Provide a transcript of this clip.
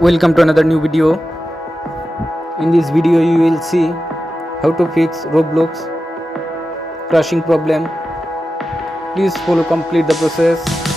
Welcome to another new video. In this video you will see how to fix Roblox crashing problem. Please follow complete the process.